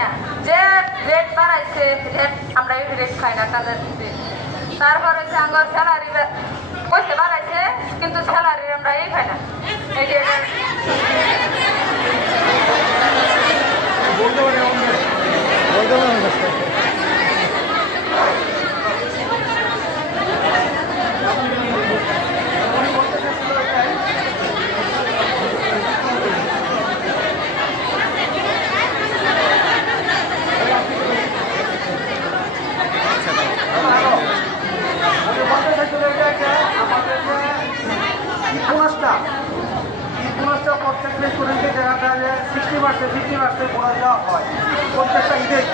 না, যে রেট বাড়াইছে রেট আমরা এই রেট খাই না তাদের। তারপর হচ্ছে আমার স্যালারি পয়সা বাড়াইছে কিন্তু স্যালারি আমরা এই খাই না। প্রত্যেকটা স্টুডেন্টকে দেখা যায় যে 60% 50% বোনাস দেওয়া হয় প্রত্যেকটা ঈদেই।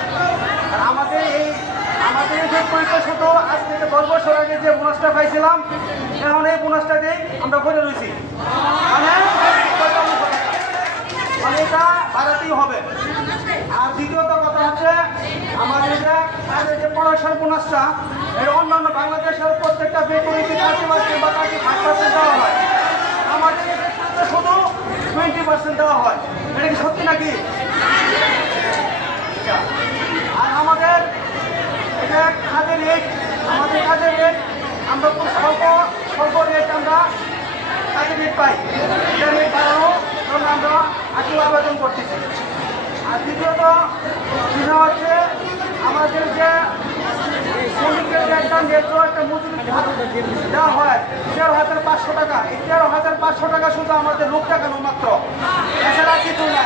আর আমাদের এই পরীক্ষা শুধু আজ থেকে 10 বছর আগে যে বোনাসটা পাইছিলাম এখন এই বোনাসটা দিয়েই আমরা করে রয়েছি, মানে এটা বাড়াতেই হবে। আর দ্বিতীয়ত কথা হচ্ছে আমাদের যে পড়াশোনার বোনাসটা এই অন্যান্য বাংলাদেশের প্রত্যেকটা বেতনীতি 30% বা 35% দেওয়া হয়, আমাদের শুধু 20% দেওয়া হয়। এটা কি সত্যি নাকি? আর আমাদের এটা কাজের রেট, আমাদের কাজের রেট আমরা খুব স্বল্প রেট আমরা কাজের রেট পাই। এটা রেট বাড়ানোর জন্য আমরা আজকে আবেদন করতেছি। আর দ্বিতীয়ত বিষয় হচ্ছে আমাদের যে শ্রমিকের যে একটা ন্যায্য একটা মজুরি দেওয়া হয় 13,500 টাকা, এই 13,500 টাকা শুধু আমাদের লোক টাকানো মাত্র, এছাড়া কিছু না।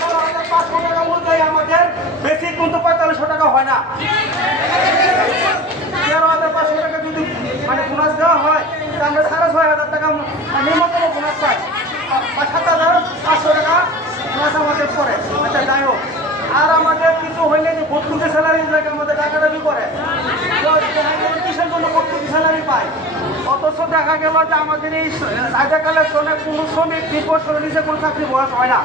13,500 টাকা অনুযায়ী আমাদের বেসিক কিন্তু 4500 টাকা হয় না। 13,500 টাকা যদি মানে বোনাস দেওয়া হয় তাহলে 6,500 টাকা নিম্নতম বোনাস পাই, বা 7,500 টাকা বোনাস আমাদের পড়ে। আচ্ছা যাই হোক, আর আমাদের কিছু হইলে যে ভর্তুকি স্যালারি লাগে আমাদের টাকাটাবি করে কিসের জন্য ভর্তুকি স্যালারি পায়, অথচ দেখা গেল যে আমাদের এই সাইডা কালেকশনে কোনো শ্রমিক 20 বছরের নিচে কোনো চাকরি বয়স হয় না।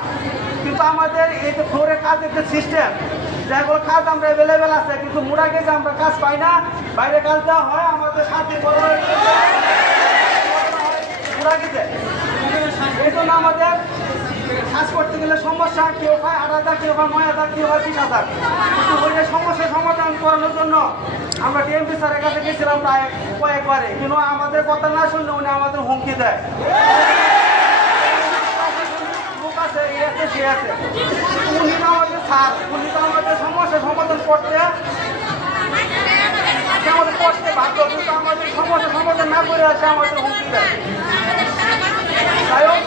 কিন্তু আমাদের এই যে ফ্লোরে কাজের যে সিস্টেম, যেগুলো কাজ আমরা অ্যাভেলেবেল আছে কিন্তু মোড়া গেছে আমরা কাজ পাই না, বাইরে কাজ দেওয়া হয় আমাদের সাথে মোড়া গেছে। এই জন্য আমাদের কাজ করতে গেলে সমস্যা, কেউ হয় 8,000, কেউ হয় 9,000, কেউ হয় 20,000। কিন্তু ওই সমস্যার সমাধান করানোর জন্য আমরা ডিএমপি স্যারের কাছে গেছিলাম প্রায় কয়েকবারে, কিন্তু আমাদের কথা না শুনলে উনি আমাদের হুমকি দেয়। লোক আছে, এই আছে, সে আছে, উনি তো আমাদের স্যার, উনি তো আমাদের সমস্যার সমাধান করতে আমাদের করতে বাধ্য, কিন্তু আমাদের সমস্যার সমাধান না করে আসে আমাদের হুমকি দেয়। যাই হোক